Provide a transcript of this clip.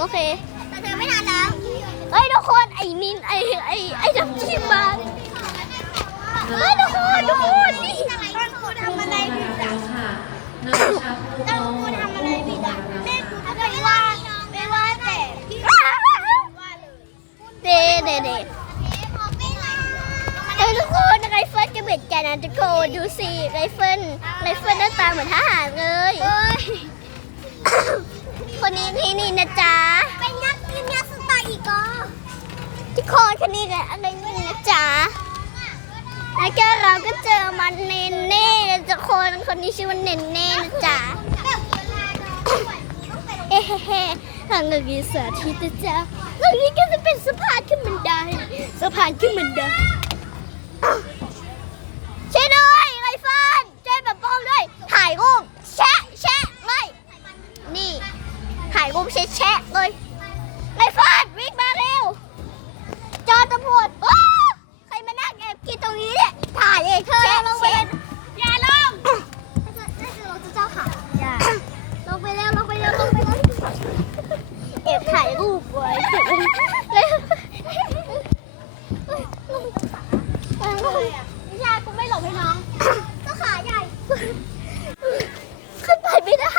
โอเคแต่เธอไม่ทันแล้วเฮ้ยทุกคนไอ้นินไอ้ไอ้ไอ้น้ำจิ้มมาเฮ้ยทุกคนทุกคนนี่ต้นกูทำอะไรผิดอะค่ะนำชาคูต้นกูทำอะไรผิดอะแม่กูก็ไม่ว่าไม่ว่าแต่พี่ว่าเลยเดเดเดพอไม่ลาเฮ้ยทุกคนไรเฟิลจะเบ็ดแกนนะทุกคนดูสิไรเฟิลไรเฟิลหน้าตาเหมือนทหารเลย คนนี้ที่นี่นะจ๊ะ เป็นนักกินนักสไตล์อีกอะทุกคนคนนี้กับอะไรนี่นะจ๊ะ แล้วก็เราก็เจอมันเนเน่นะคนคนนี้ชื่อว่าเนเน่นะจ๊ะเวลาเราปล่อยต้องไปเอ๊ะเฮ้ทางเรามีสาธิตนะจ๊ะตรงนี้ก็จะเป็นสะพานขึ้นบันไดสะพานขึ้นบันได มุมเชะๆเลยไอ้ฟาดวิ่งมาเร็ว จอตำรวจโอ้ใครมานั่งแอบกินตรงนี้เนี่ยถ่ายเองเธอลงไปอย่าลงนั่นคือรถเจ้าค่อย่าลงไปเร็วลงไปเร็วลงไปเร็วแอบถ่ายรูปไว้วิชากูไม่หลบให้น้องเจ้าขาใหญ่ขึ้นไปไม่ได้